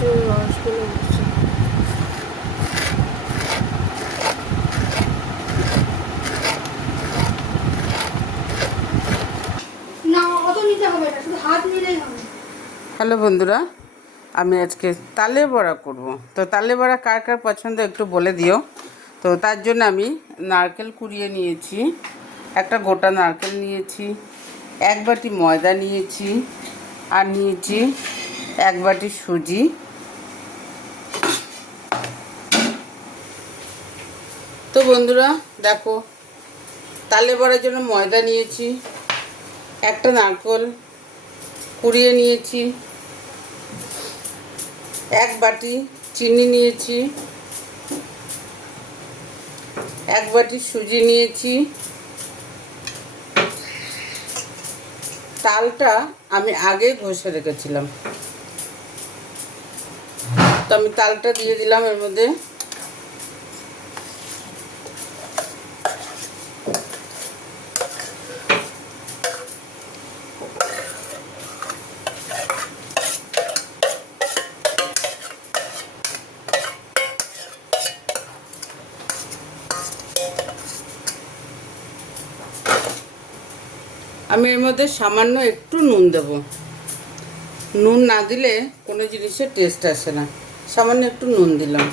বসে রসগুলো বসে না, অত নিতে হবে না, শুধু হাত নিলেই হবে। হ্যালো বন্ধুরা, আমি আজকে তালে বড়া করব। তো তালে বড়া কার কার পছন্দ একটু বলে দিও। তো তার জন্য আমি নারকেল কুড়িয়ে নিয়েছি, একটা গোটা নারকেল নিয়েছি, এক বাটি ময়দা নিয়েছি, আর নিয়েছি এক বাটি সুজি। তো বন্ধুরা দেখো, তালে বড়ার জন্য ময়দা নিয়েছি, একটা নারকেল কুড়িয়ে নিয়েছি, এক বাটি চিনি নিয়েছি, এক বাটি সুজি নিয়েছি। তালটা আমি আগে ঘষে রেখেছিলাম, তো আমি তালটা দিয়ে দিলাম এর মধ্যে। আমি এর মধ্যে সামান্য একটু নুন দেব। নুন না দিলে কোনো জিনিসের টেস্ট আসে না, সামান্য একটু নুন দিলাম।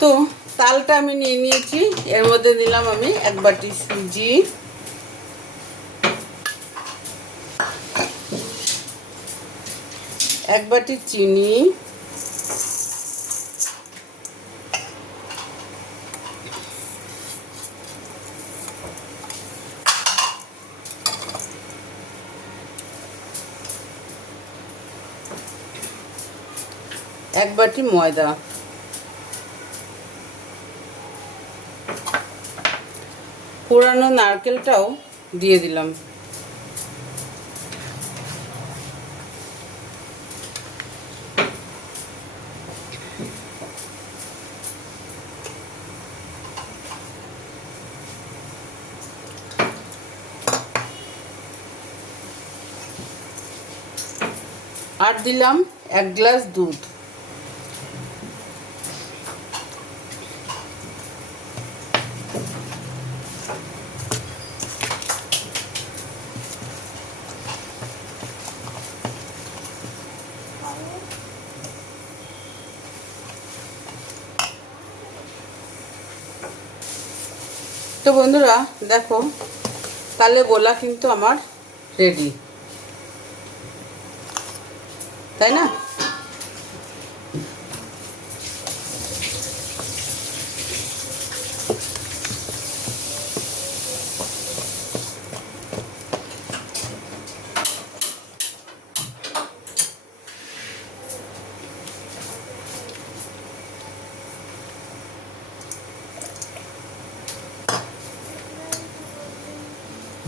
তো তালটা আমি নিয়ে নিয়েছি, এর মধ্যে দিলাম আমি এক বাটি সুজি, এক বাটি চিনি, এক বাটি ময়দা, পোড়ানো নারকেলটাও দিয়ে দিলাম। আর দিলাম এক গ্লাস দুধ। তো বন্ধুরা দেখো, তালে গোলা কিন্তু আমার রেডি, তাই না?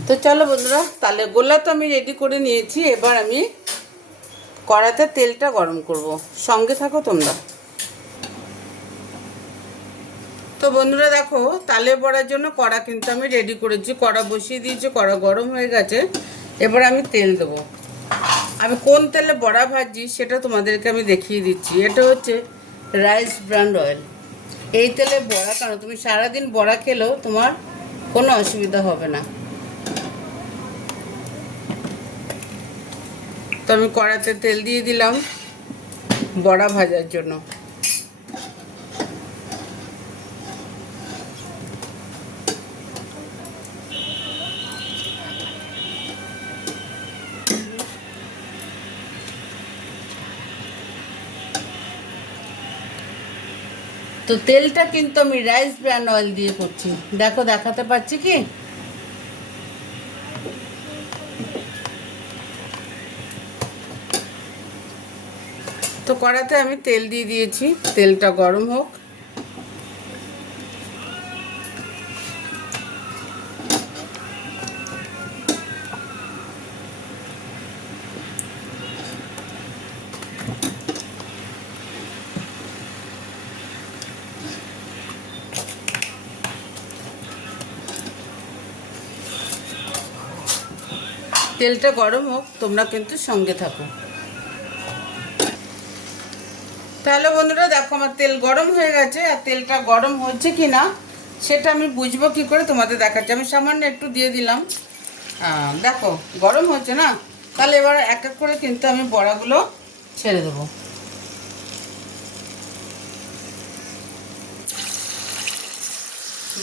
তো চলো বন্ধুরা, তালে গোলা তো আমি রেডি করে নিয়েছি। এবার আমি কড়াতে তেলটা গরম করব, সঙ্গে থাকো তোমরা। তো বন্ধুরা দেখো, তালে বড়ার জন্য কড়া কিন্তু আমি রেডি করেছি, কড়া বসিয়ে দিয়েছি, কড়া গরম হয়ে গেছে। এবার আমি তেল দেবো। আমি কোন তেলে বড়া ভাজি সেটা তোমাদেরকে আমি দেখিয়ে দিচ্ছি। এটা হচ্ছে রাইস ব্র্যান্ড অয়েল। এই তেলে বড়া, কারণ তুমি সারাদিন বড়া খেলেও তোমার কোনো অসুবিধা হবে না। তো আমি কড়াতে তেল দিয়ে দিলাম বড়া ভাজার জন্য। তো তেলটা কিন্তু আমি রাইস ব্র্যান্ড অয়েল দিয়ে করছি, দেখো দেখাতে পাচ্ছি কি। তো কড়াতে আমি তেল দিয়ে দিয়েছি, তেলটা গরম হোক। তেলটা গরম হোক, তোমরা কিন্তু সঙ্গে থাকো। তাহলে বন্ধুরা দেখো আমার তেল গরম হয়ে গেছে, আর তেলটা গরম হচ্ছে কি না সেটা আমি বুঝবো কি করে, তোমাদের দেখাচ্ছি। আমি সামান্য একটু দিয়ে দিলাম। দেখো গরম হচ্ছে না, তাহলে এবার এক এক করে কিন্তু আমি বড়াগুলো ছেড়ে দেবো।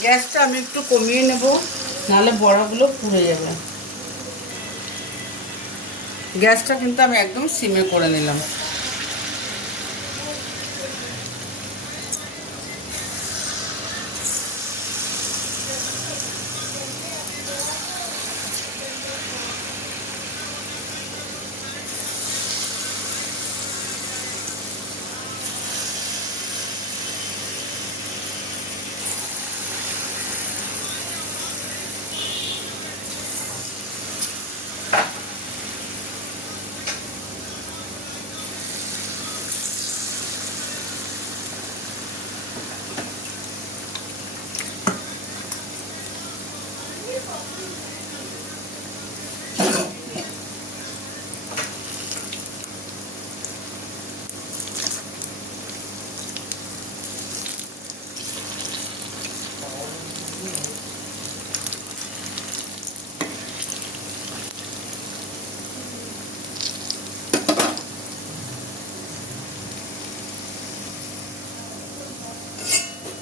গ্যাসটা আমি একটু কমিয়ে নেব, নাহলে বড়াগুলো পুড়ে যাবে। গ্যাসটা কিন্তু আমি একদম সিমে করে নিলাম।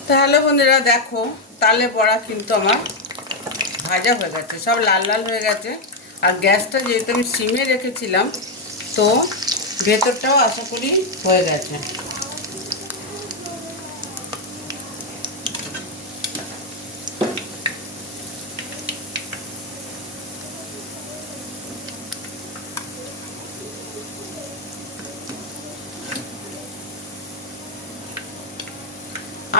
তাহলে বন্ধুরা দেখো তালে বড়া কিন্তু আমার ভাজা হয়ে গেছে, সব লাল লাল হয়ে গেছে। আর গ্যাসটা যেহেতু আমি সিমে রেখেছিলাম, তো ভেতরটাও আশা করি হয়ে গেছে।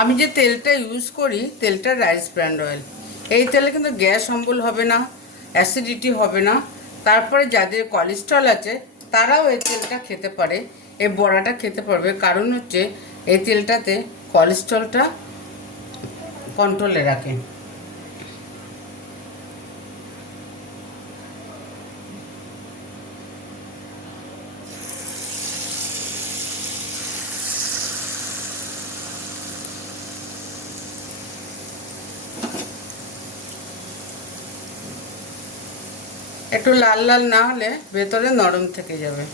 আমি যে তেলটা ইউজ করি, তেলটা রাইস ব্র্যান্ড অয়েল। এই তেলে কিন্তু গ্যাস অম্বল হবে না, অ্যাসিডিটি হবে না। তারপরে যাদের কোলেস্ট্রল আছে তারাও এই তেলটা খেতে পারে, এই বড়াটা খেতে পারবে। কারণ হচ্ছে এই তেলটাতে কোলেস্ট্রলটা কন্ট্রোলে রাখে। একটু লাল লাল না হলে ভেতরে নরম থেকে যাবে।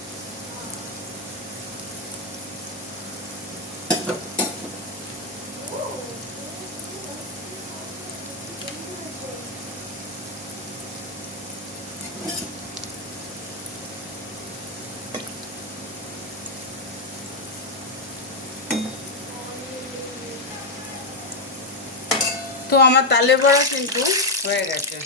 তো আমার তালে বড়া কিন্তু হয়ে গেছে।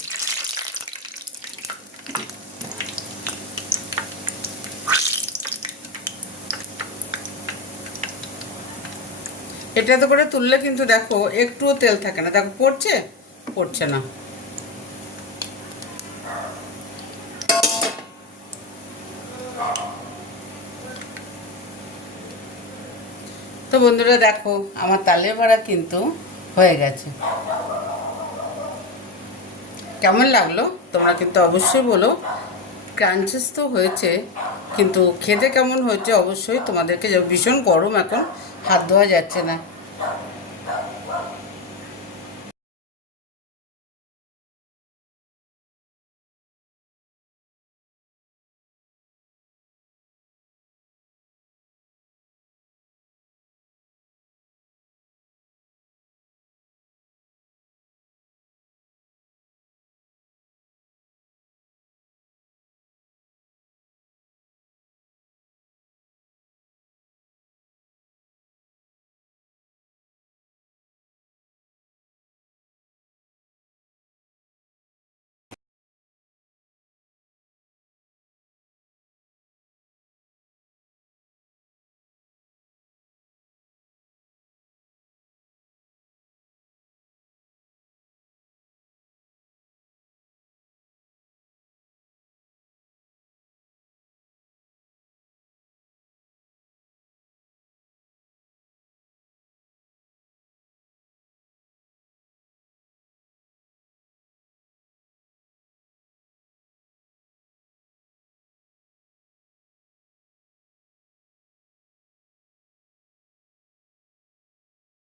এটাতে করে তুললে কিন্তু দেখো একটুও তেল থাকে না, দেখো পড়ছে পড়ছে না। তো বন্ধুরা দেখো আমার তালে বড়া কিন্তু হয়ে গেছে। কেমন লাগলো তোমরা কিন্তু অবশ্যই বলো। ক্রাঞ্চেস তো হয়েছে, কিন্তু খেতে কেমন হয়েছে অবশ্যই তোমাদেরকে। ভীষণ গরম, এখন হাত ধোয়া যাচ্ছে না।